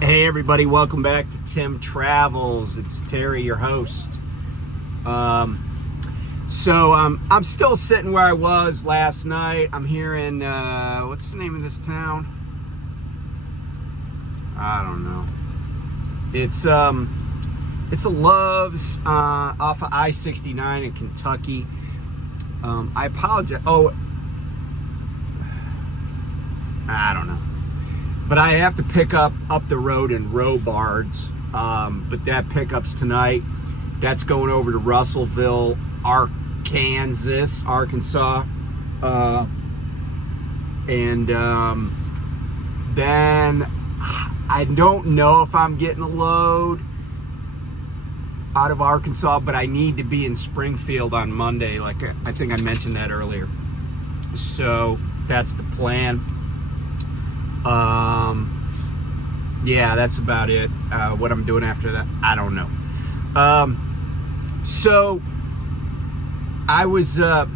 Hey everybody, welcome back to Tim Travels. It's Terry, your host. I'm still sitting where I was last night. I'm here in what's the name of this town? I don't know. It's a Love's off of I-69 in Kentucky. I apologize. Oh, I don't know. But I have to pick up the road in Robards. But that pickup's tonight. That's going over to Russellville, Arkansas. Then I don't know if I'm getting a load out of Arkansas, but I need to be in Springfield on Monday. Like I think I mentioned that earlier. So that's the plan. Yeah, that's about it. What I'm doing after that, I don't know. So I was, I've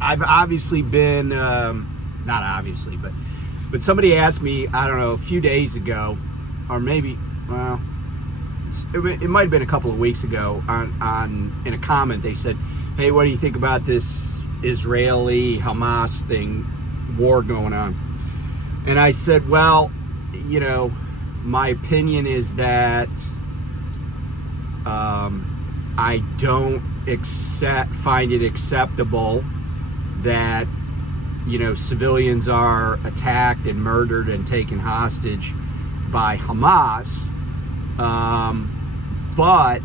obviously been, not obviously, but somebody asked me, I don't know, a few days ago, or maybe, well, it might have been a couple of weeks ago in a comment, they said, hey, what do you think about this Israeli-Hamas thing, war going on? And I said, well, my opinion is that I don't find it acceptable that civilians are attacked and murdered and taken hostage by Hamas. But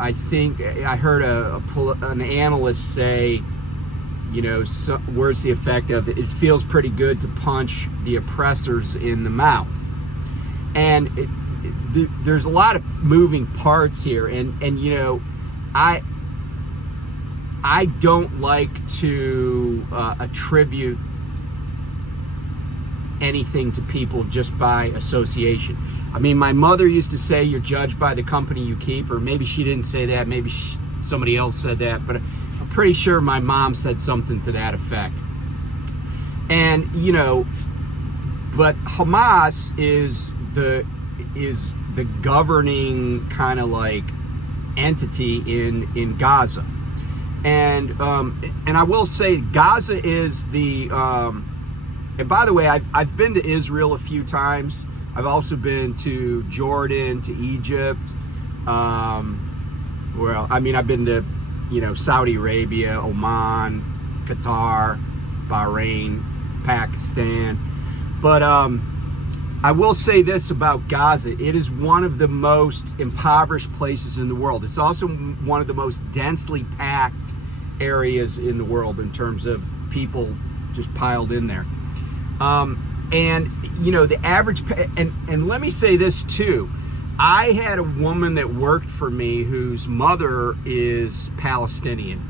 I think I heard an analyst say, where's the effect of it? It feels pretty good to punch the oppressors in the mouth. And there's a lot of moving parts here. And I don't like to attribute anything to people just by association. I mean, my mother used to say you're judged by the company you keep, or maybe she didn't say that, maybe somebody else said that, but I'm pretty sure my mom said something to that effect. And but Hamas is the governing kind of like entity in Gaza. And I will say Gaza is the and by the way, I've been to Israel a few times. I've also been to Jordan, to Egypt. Well, I mean, I've been to Saudi Arabia, Oman, Qatar, Bahrain, Pakistan. But I will say this about Gaza. It is one of the most impoverished places in the world. It's also one of the most densely packed areas in the world in terms of people just piled in there. And the average, and let me say this too. I had a woman that worked for me whose mother is Palestinian,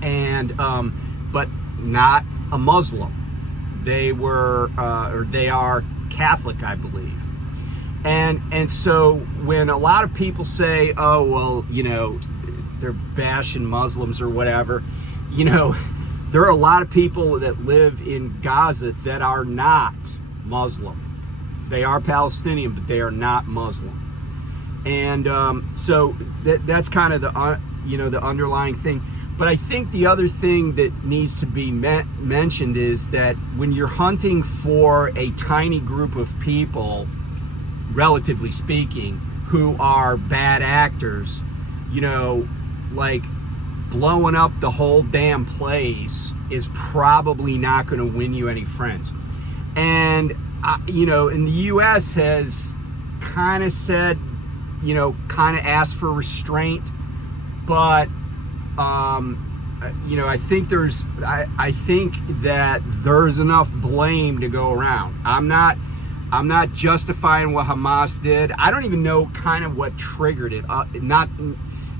and but not a Muslim. They were, or they are Catholic, I believe. And so when a lot of people say, oh well, they're bashing Muslims or whatever, there are a lot of people that live in Gaza that are not Muslim. They are Palestinian, but they are not Muslim. And so that's kind of the the underlying thing. But I think the other thing that needs to be mentioned is that when you're hunting for a tiny group of people, relatively speaking, who are bad actors, like blowing up the whole damn place is probably not going to win you any friends. And and the U.S. has kind of said, kind of asked for restraint, but I think I think that there's enough blame to go around. I'm not justifying what Hamas did. I don't even know kind of what triggered it. Not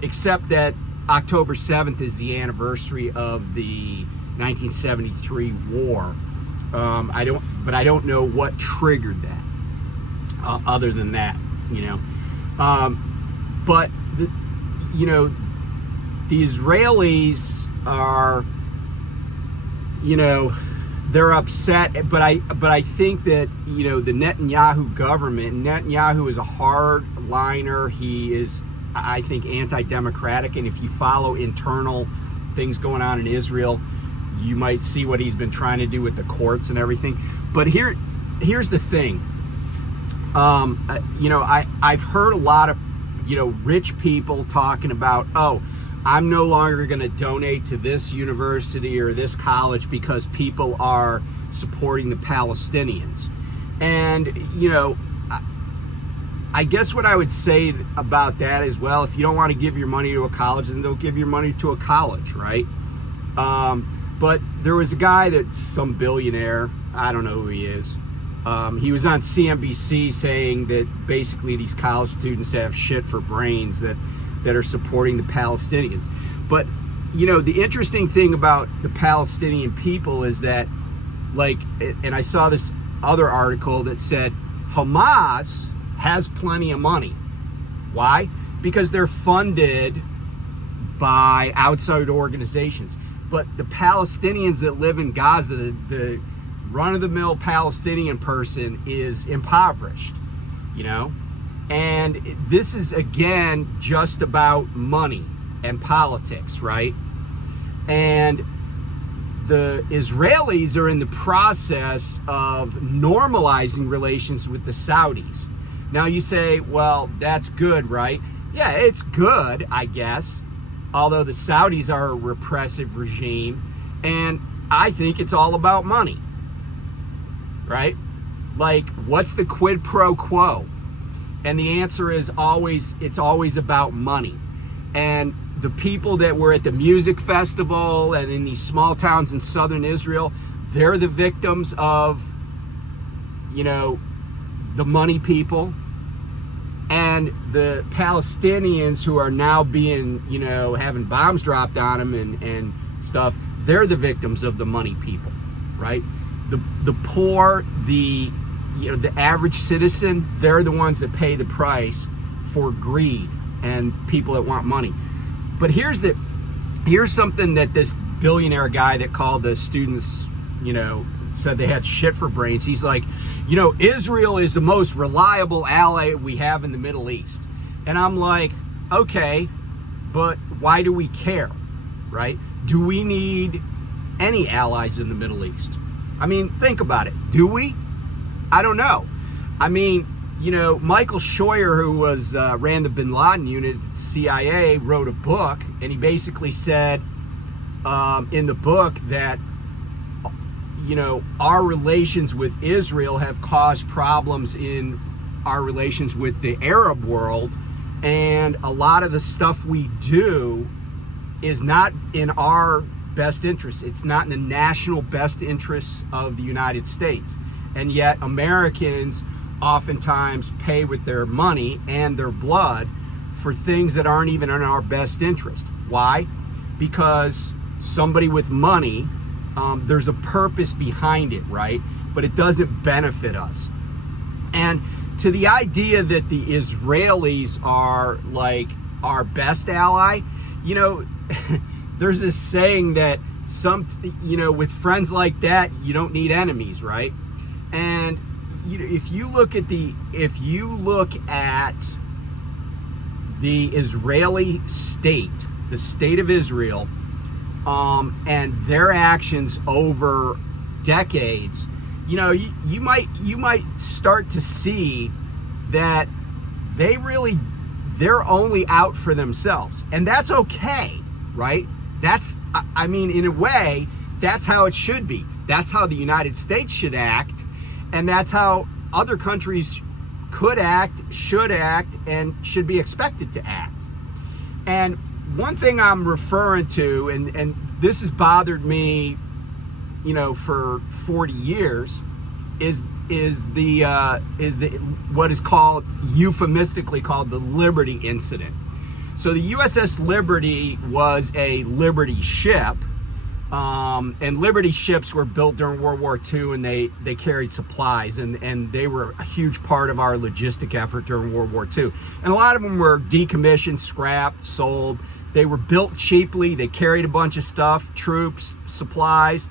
except that October 7th is the anniversary of the 1973 war. I don't know what triggered that. Other than that, but the Israelis are, they're upset, but I think that, you know, the Netanyahu government, Netanyahu is a hardliner. He is, I think, anti-democratic, and if you follow internal things going on in Israel, you might see what he's been trying to do with the courts and everything. But here's the thing. You know, I've heard a lot of, you know, rich people talking about, oh, I'm no longer going to donate to this university or this college because people are supporting the Palestinians. And, you know, I guess what I would say about that is, well, if you don't want to give your money to a college, then don't give your money to a college, right? But there was a guy that's some billionaire, I don't know who he is. He was on CNBC saying that basically these college students have shit for brains that are supporting the Palestinians. But, you know, the interesting thing about the Palestinian people is that, like, and I saw this other article that said Hamas has plenty of money. Why? Because they're funded by outside organizations. But the Palestinians that live in Gaza, the run-of-the-mill Palestinian person is impoverished, you know? And this is, again, just about money and politics, right? And the Israelis are in the process of normalizing relations with the Saudis. Now you say, well, that's good, right? Yeah, it's good, I guess. Although the Saudis are a repressive regime, and I think it's all about money, right? Like, what's the quid pro quo? And the answer is always, it's always about money. And the people that were at the music festival and in these small towns in southern Israel, they're the victims of, you know, the money people. And the Palestinians who are now being, you know, having bombs dropped on them and stuff, they're the victims of the money people, right? The poor, the, you know, the average citizen, they're the ones that pay the price for greed and people that want money. But here's something that this billionaire guy that called the students, you know, said they had shit for brains. He's like, you know, Israel is the most reliable ally we have in the Middle East. And I'm like, okay, but why do we care, right? Do we need any allies in the Middle East? I mean, think about it. Do we? I don't know. I mean, you know, Michael Scheuer, who was ran the Bin Laden unit at the CIA, wrote a book, and he basically said in the book that, you know, our relations with Israel have caused problems in our relations with the Arab world, and a lot of the stuff we do is not in our best interest. It's not in the national best interests of the United States. And yet Americans oftentimes pay with their money and their blood for things that aren't even in our best interest. Why? Because somebody with money, there's a purpose behind it, right? But it doesn't benefit us. And to the idea that the Israelis are like our best ally, you know, there's this saying that you know, with friends like that, you don't need enemies, right? And you know, if you look at the Israeli state, the state of Israel, and their actions over decades, you know, you might start to see that they're only out for themselves, and that's okay, right? That's, I mean, in a way, that's how it should be. That's how the United States should act, and that's how other countries could act, should act, and should be expected to act. And one thing I'm referring to, and this has bothered me, you know, for 40 years, is the what is called, euphemistically called, the Liberty incident. So the USS Liberty was a Liberty ship, and Liberty ships were built during World War II, and they carried supplies, and they were a huge part of our logistic effort during World War II. And a lot of them were decommissioned, scrapped, sold. They were built cheaply. They carried a bunch of stuff, troops, supplies,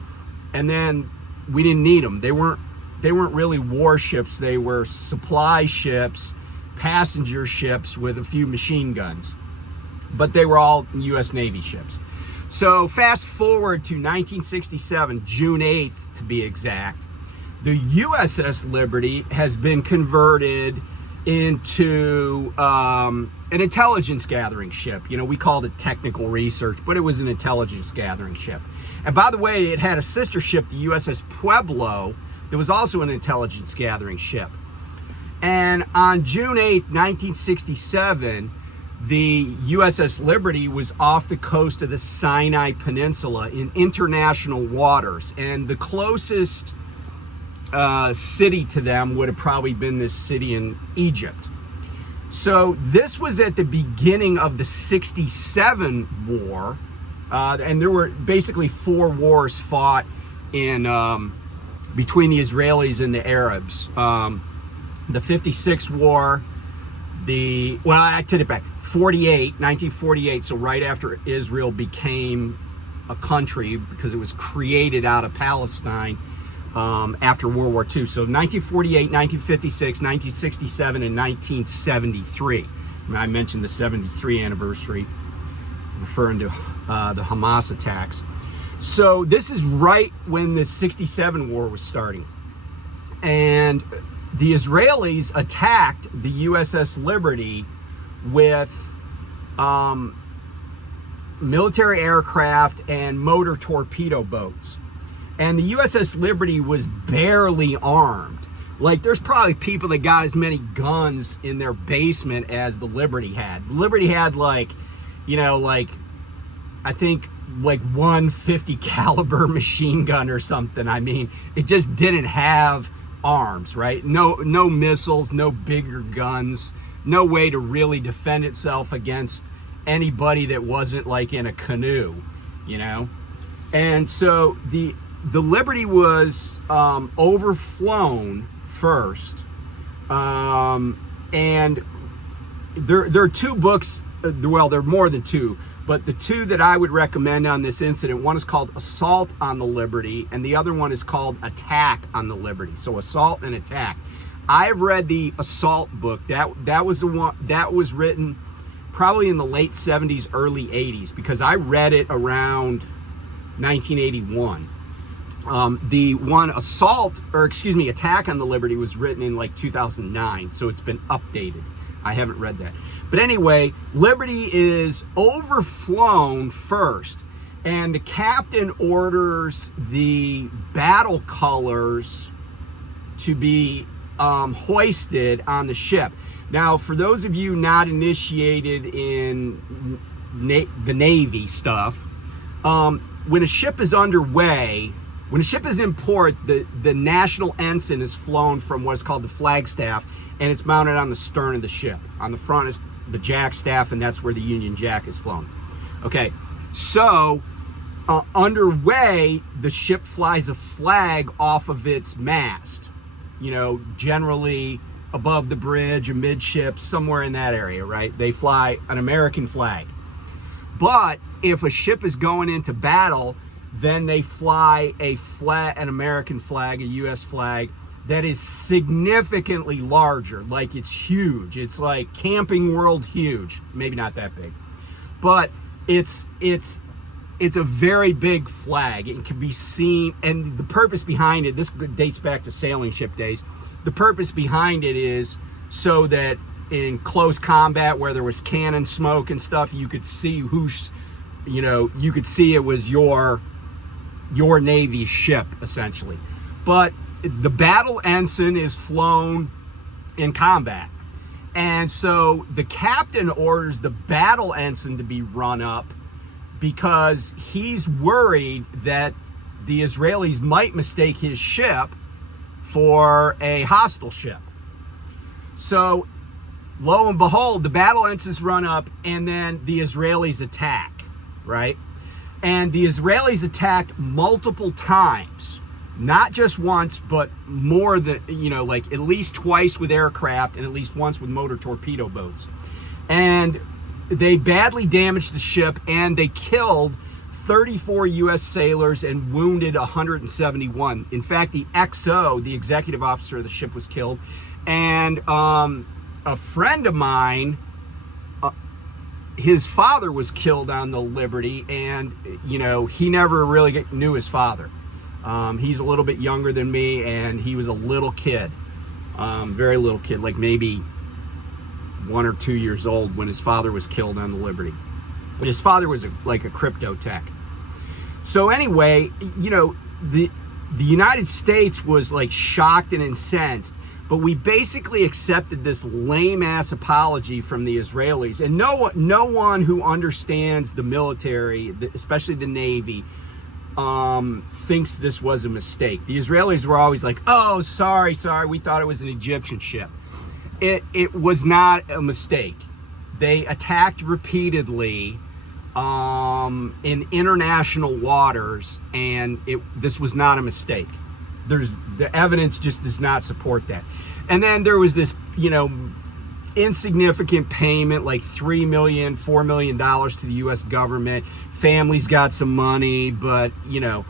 and then we didn't need them. They weren't really warships. They were supply ships, passenger ships with a few machine guns, but they were all U.S. Navy ships. So fast forward to 1967, June 8th to be exact, the USS Liberty has been converted into an intelligence gathering ship. You know, we called it technical research, but it was an intelligence gathering ship. And by the way, it had a sister ship, the USS Pueblo, that was also an intelligence gathering ship. And on June 8th, 1967, the USS Liberty was off the coast of the Sinai Peninsula in international waters. And the closest city to them would have probably been this city in Egypt. So this was at the beginning of the 67 war, and there were basically 4 wars fought in between the Israelis and the Arabs. The 56 war, I take it back, 1948, so right after Israel became a country, because it was created out of Palestine after World War II. So 1948, 1956, 1967, and 1973. I mentioned the 73 anniversary, referring to the Hamas attacks. So this is right when the 67 war was starting. And the Israelis attacked the USS Liberty with military aircraft and motor torpedo boats. And the USS Liberty was barely armed. Like, there's probably people that got as many guns in their basement as the Liberty had. The Liberty had I think like 150 caliber machine gun or something. I mean, it just didn't have arms, right? No missiles, no bigger guns, no way to really defend itself against anybody that wasn't like in a canoe, you know? And so the Liberty was overflown first, and there are 2 books, well, there are more than 2, but the 2 that I would recommend on this incident, one is called Assault on the Liberty, and the other one is called Attack on the Liberty. So Assault and Attack. I've read the Assault book. That was the one that was written probably in the late 70s, early 80s, because I read it around 1981. The one Attack on the Liberty was written in like 2009, so it's been updated. I haven't read that. But anyway, Liberty is overflown first, and the captain orders the battle colors to be hoisted on the ship. Now, for those of you not initiated in the Navy stuff, when a ship is underway, when a ship is in port, the national ensign is flown from what is called the flagstaff, and it's mounted on the stern of the ship. On the front is the jack staff, and that's where the Union Jack is flown. Okay, so underway, the ship flies a flag off of its mast, generally above the bridge, amidship, somewhere in that area, right? They fly an American flag. But if a ship is going into battle, then they fly an American flag, a U.S. flag, that is significantly larger. Like, it's huge. It's like Camping World huge. Maybe not that big, but it's a very big flag. It can be seen, and the purpose behind it, this dates back to sailing ship days. The purpose behind it is so that in close combat where there was cannon smoke and stuff, you could see you could see it was your Navy's ship, essentially. But the battle ensign is flown in combat. And so the captain orders the battle ensign to be run up because he's worried that the Israelis might mistake his ship for a hostile ship. So lo and behold, the battle ensigns run up, and then the Israelis attack, right? And the Israelis attacked multiple times, not just once, but more than, like at least twice with aircraft and at least once with motor torpedo boats. And they badly damaged the ship, and they killed 34 U.S. sailors and wounded 171. In fact, the XO, the executive officer of the ship, was killed. And a friend of mine, his father was killed on the Liberty, and, you know, he never really knew his father. He's a little bit younger than me, and he was a little kid, very little kid, like maybe 1 or 2 years old when his father was killed on the Liberty. But his father was like a crypto tech. So anyway, you know, the United States was like shocked and incensed, but we basically accepted this lame ass apology from the Israelis. And no one who understands the military, especially the Navy, thinks this was a mistake. The Israelis were always like, "Oh, sorry, we thought it was an Egyptian ship." It was not a mistake. They attacked repeatedly in international waters, and this was not a mistake. The evidence just does not support that. And then there was this, you know, insignificant payment, like $3 million, $4 million to the U.S. government. Families got some money, but you know,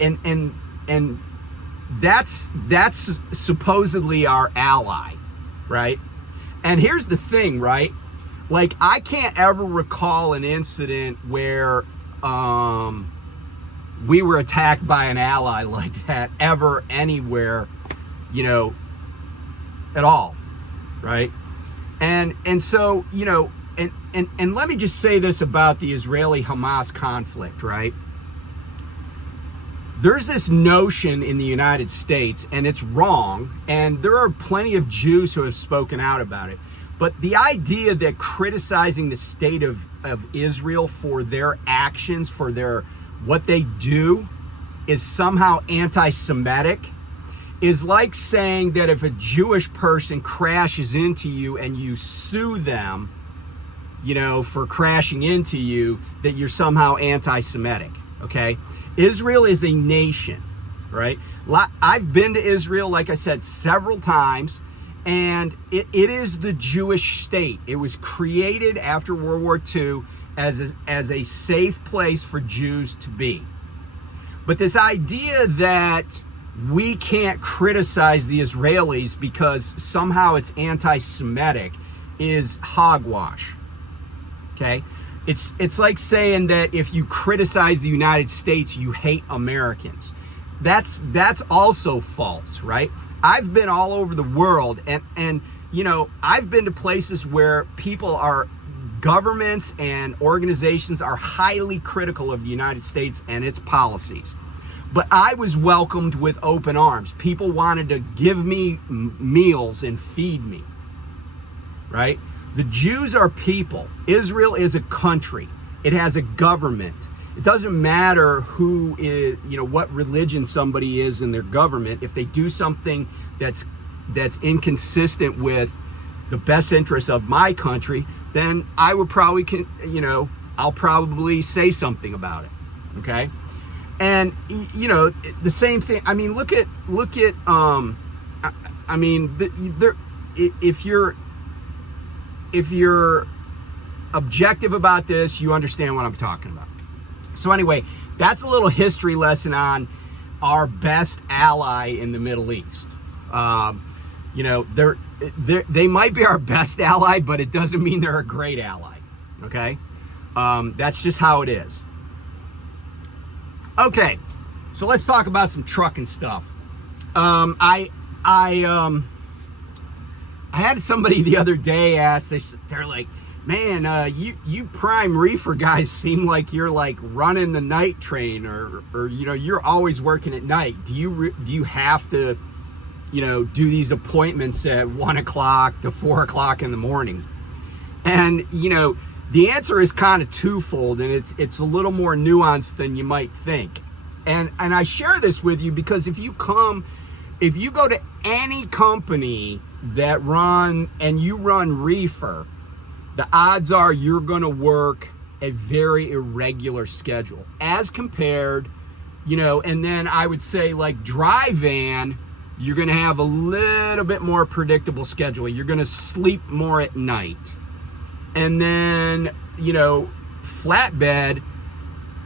and that's supposedly our ally, right? And here's the thing, right? Like, I can't ever recall an incident where we were attacked by an ally like that ever, anywhere, you know, at all, right? And so, you know, and let me just say this about the Israeli-Hamas conflict, right? There's this notion in the United States, and it's wrong, and there are plenty of Jews who have spoken out about it, but the idea that criticizing the state of Israel for their actions, for what they do, is somehow anti-Semitic is like saying that if a Jewish person crashes into you and you sue them, you know, for crashing into you, that you're somehow anti-Semitic, okay? Israel is a nation, right? I've been to Israel, like I said, several times, and it is the Jewish state. It was created after World War II as a safe place for Jews to be. But this idea that we can't criticize the Israelis because somehow it's anti-Semitic is hogwash, okay? It's like saying that if you criticize the United States, you hate Americans. That's also false, right? I've been all over the world, and you know, I've been to places where governments and organizations are highly critical of the United States and its policies. But I was welcomed with open arms. People wanted to give me meals and feed me, right? The Jews are people. Israel is a country. It has a government. It doesn't matter who is, you know, what religion somebody is in their government. If they do something that's inconsistent with the best interests of my country, then I would probably, you know, I'll probably say something about it, okay? And, you know, the same thing, I mean, look at I mean, if you're objective about this, you understand what I'm talking about. So anyway, that's a little history lesson on our best ally in the Middle East. You know, they might be our best ally, but it doesn't mean they're a great ally, okay? That's just how it is. Okay, so let's talk about some trucking stuff. I had somebody the other day ask, they're like, man, you prime reefer guys seem like you're like running the night train, or you know, you're always working at night. Do you have to, you know, do these appointments at 1 o'clock to 4 o'clock in the morning? And, you know, the answer is kind of twofold, and it's a little more nuanced than you might think. And I share this with you because if you go to any company that you run reefer, the odds are you're going to work a very irregular schedule as compared, you know, and then I would say like dry van, you're going to have a little bit more predictable schedule. You're going to sleep more at night. And then, you know, flatbed,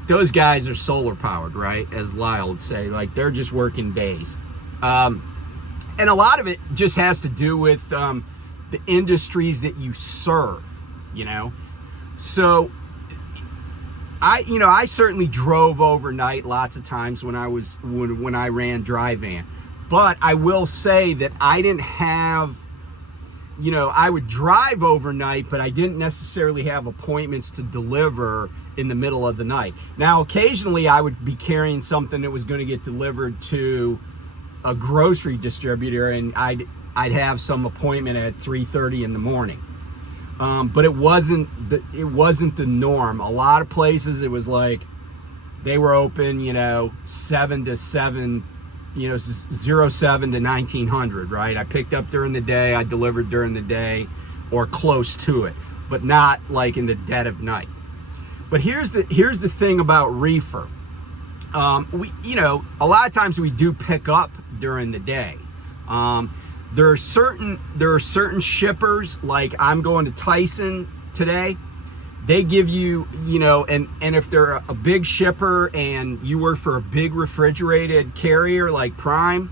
those guys are solar powered, right? As Lyle would say, like they're just working days. And a lot of it just has to do with the industries that you serve, you know? So I certainly drove overnight lots of times when I ran dry van. But I will say that I didn't have, I would drive overnight, but I didn't necessarily have appointments to deliver in the middle of the night. Now, occasionally I would be carrying something that was going to get delivered to a grocery distributor, and I'd have some appointment at 3:30 in the morning. But it wasn't the norm. A lot of places it was like they were open, 7 to 7, 07 to 1900, right? I picked up during the day, I delivered during the day, or close to it, but not like in the dead of night. But here's the thing about Reefer. We, a lot of times we do pick up during the day. There are certain shippers, like I'm going to Tyson today. They give you, and if they're a big shipper and you work for a big refrigerated carrier like Prime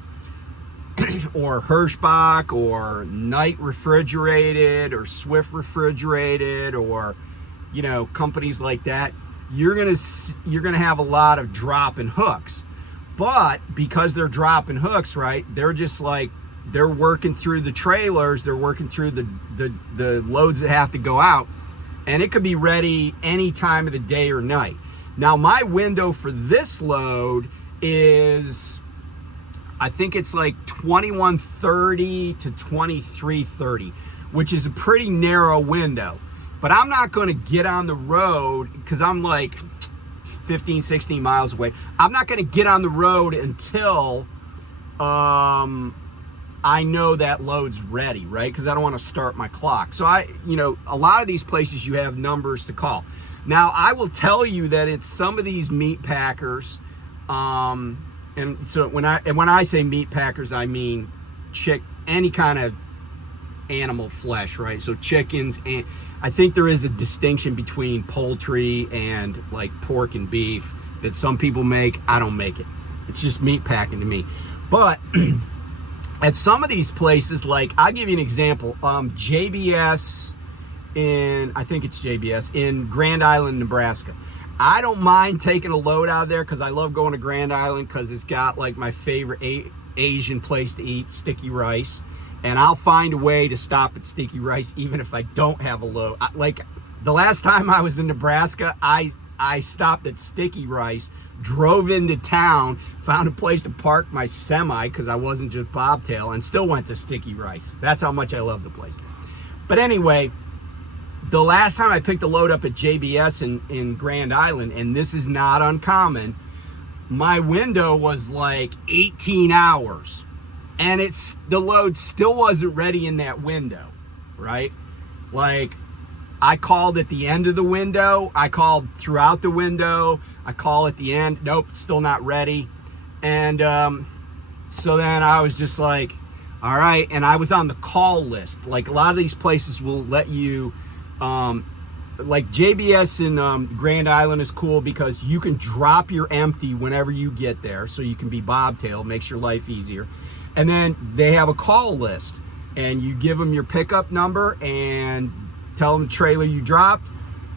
or Hirschbach or Knight Refrigerated or Swift Refrigerated or, companies like that, you're gonna have a lot of drop and hooks. But because they're dropping hooks, right, they're working through the trailers, they're working through the loads that have to go out, and it could be ready any time of the day or night. Now, my window for this load is, I think it's like 21:30 to 23:30, which is a pretty narrow window. But I'm not going to get on the road because I'm like 15, 16 miles away. I'm not going to get on the road until I know that load's ready, right? Because I don't want to start my clock. So a lot of these places you have numbers to call. Now, I will tell you that it's some of these meat packers, and so when I say meat packers, I mean any kind of animal flesh, right? So chickens, and I think there is a distinction between poultry and like pork and beef that some people make. I don't make it. It's just meat packing to me. But at some of these places, like I'll give you an example. JBS I think it's JBS in Grand Island, Nebraska. I don't mind taking a load out of there because I love going to Grand Island because it's got like my favorite Asian place to eat, sticky rice. And I'll find a way to stop at sticky rice even if I don't have a load. Like the last time I was in Nebraska, I stopped at sticky rice, drove into town, found a place to park my semi because I wasn't just bobtail, and still went to sticky rice. That's how much I love the place. But anyway, the last time I picked a load up at JBS in Grand Island, and this is not uncommon, my window was like 18 hours. And the load still wasn't ready in that window, right? Like, I called at the end of the window. I called throughout the window. I call at the end. Nope, still not ready. And so then I was just like, all right. And I was on the call list. Like, a lot of these places will let you, like JBS in Grand Island is cool because you can drop your empty whenever you get there. So you can be bobtail, makes your life easier. And then they have a call list, and you give them your pickup number and tell them the trailer you dropped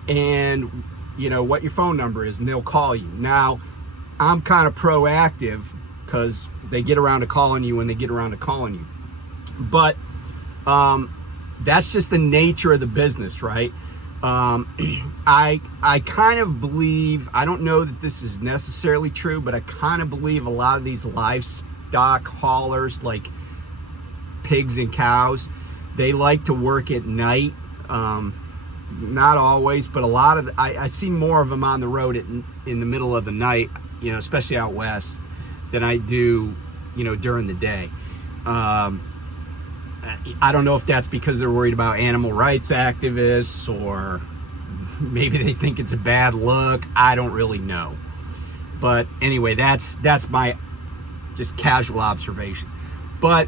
and what your phone number is, and they'll call you. Now, I'm kind of proactive because they get around to calling you when they get around to calling you. But that's just the nature of the business, right? I kind of believe, I don't know that this is necessarily true, but I kind of believe a lot of these livestock haulers, like pigs and cows, they like to work at night. Not always, but a lot of I see more of them on the road in the middle of the night, especially out west, than I do during the day. I don't know if that's because they're worried about animal rights activists, or maybe they think it's a bad look. I don't really know. But anyway, that's my just casual observation. But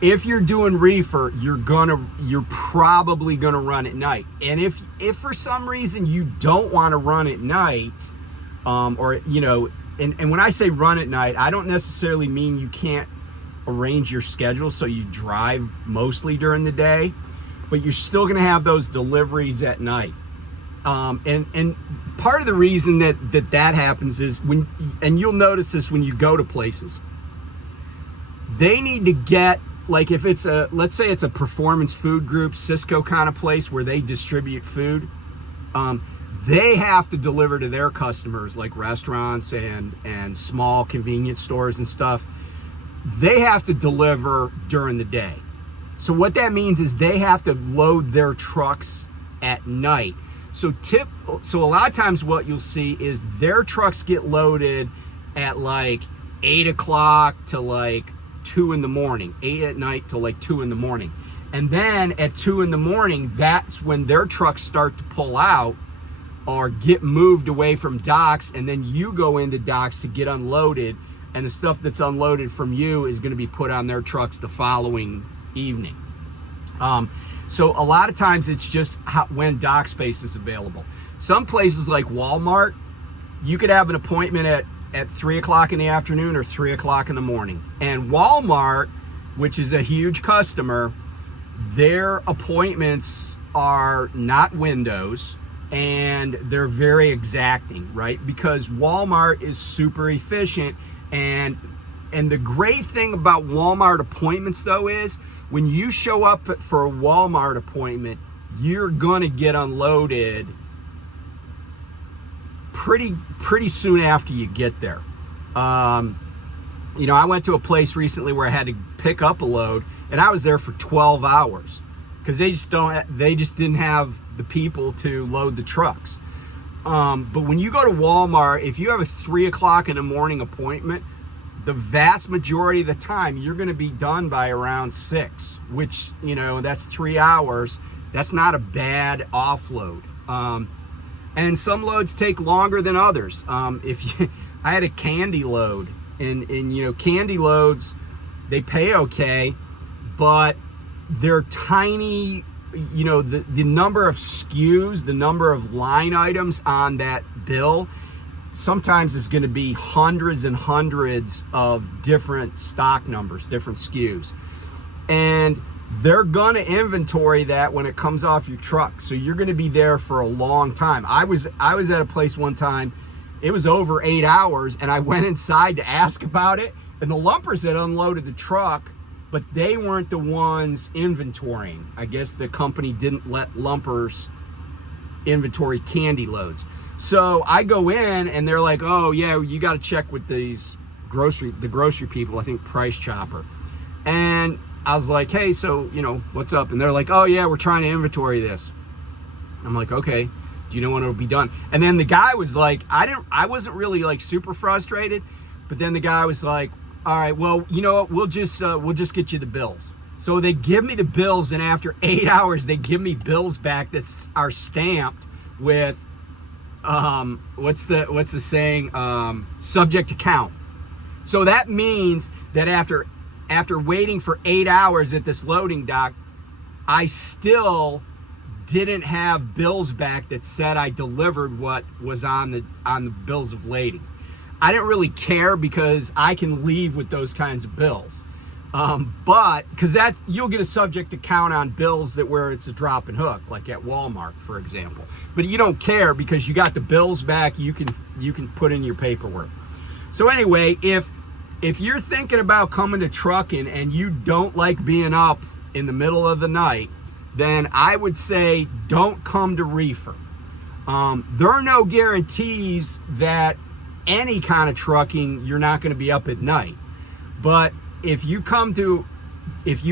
if you're doing reefer, you're probably gonna run at night. And if for some reason you don't want to run at night, or, you know, and when I say run at night, I don't necessarily mean you can't arrange your schedule so you drive mostly during the day, but you're still going to have those deliveries at night. And part of the reason that happens is and you'll notice this when you go to places, they need to get, like if it's let's say it's a performance food group, Cisco kind of place where they distribute food, they have to deliver to their customers, like restaurants and small convenience stores and stuff. They have to deliver during the day. So what that means is they have to load their trucks at night. So a lot of times what you'll see is their trucks get loaded at like 8 o'clock to like 2 in the morning, 8 at night to like 2 in the morning. And then at 2 in the morning, that's when their trucks start to pull out or get moved away from docks, and then you go into docks to get unloaded, and the stuff that's unloaded from you is going to be put on their trucks the following evening. So a lot of times it's just when dock space is available. Some places like Walmart, you could have an appointment at 3 o'clock in the afternoon or 3 o'clock in the morning. And Walmart, which is a huge customer, their appointments are not windows, and they're very exacting, right? Because Walmart is super efficient. And the great thing about Walmart appointments, though, is when you show up for a Walmart appointment, you're going to get unloaded pretty soon after you get there. You know, I went to a place recently where I had to pick up a load, and I was there for 12 hours because they just didn't have the people to load the trucks. But when you go to Walmart, if you have a 3 o'clock in the morning appointment, the vast majority of the time you're going to be done by around 6, which, you know, that's 3 hours. That's not a bad offload. And some loads take longer than others. I had a candy load, and you know, candy loads, they pay okay, but they're tiny. You know, the number of SKUs, the number of line items on that bill, sometimes is going to be hundreds and hundreds of different stock numbers, different SKUs. And they're going to inventory that when it comes off your truck. So you're going to be there for a long time. I was at a place one time, it was over 8 hours, and I went inside to ask about it, and the lumpers had unloaded the truck, but they weren't the ones inventorying. I guess the company didn't let lumpers inventory candy loads. So I go in, and they're like, oh yeah, you got to check with the grocery people, I think Price Chopper. And I was like, hey, so, you know, what's up? And they're like, oh yeah, we're trying to inventory this. I'm like, okay, do you know when it'll be done? And then the guy was like, I wasn't really like super frustrated, but then the guy was like, all right, well, you know what, we'll just get you the bills. So they give me the bills, and after 8 hours, they give me bills back that are stamped with, what's the saying? Subject to count. So that means that after waiting for 8 hours at this loading dock, I still didn't have bills back that said I delivered what was on the bills of lading. I didn't really care because I can leave with those kinds of bills. But because you'll get a subject to count on bills that where it's a drop and hook, like at Walmart, for example. But you don't care because you got the bills back. You can put in your paperwork. So anyway, if you're thinking about coming to trucking and you don't like being up in the middle of the night, then I would say don't come to Reefer. There are no guarantees that any kind of trucking you're not going to be up at night. But if you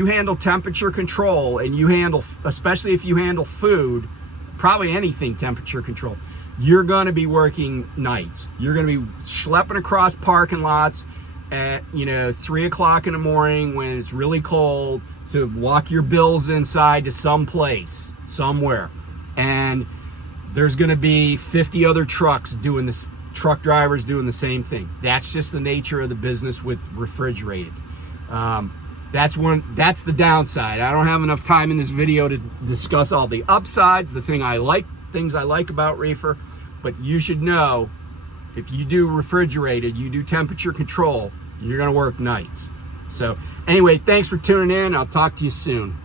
handle temperature control, and especially if you handle food, probably anything temperature control, you're going to be working nights. You're going to be schlepping across parking lots at 3 o'clock in the morning when it's really cold to walk your bills inside to some place somewhere, and there's going to be 50 other truck drivers doing the same thing. That's just the nature of the business with refrigerated. That's the downside. I don't have enough time in this video to discuss all the upsides, things I like about Reefer, but you should know if you do refrigerated, you do temperature control, you're going to work nights. So anyway, thanks for tuning in. I'll talk to you soon.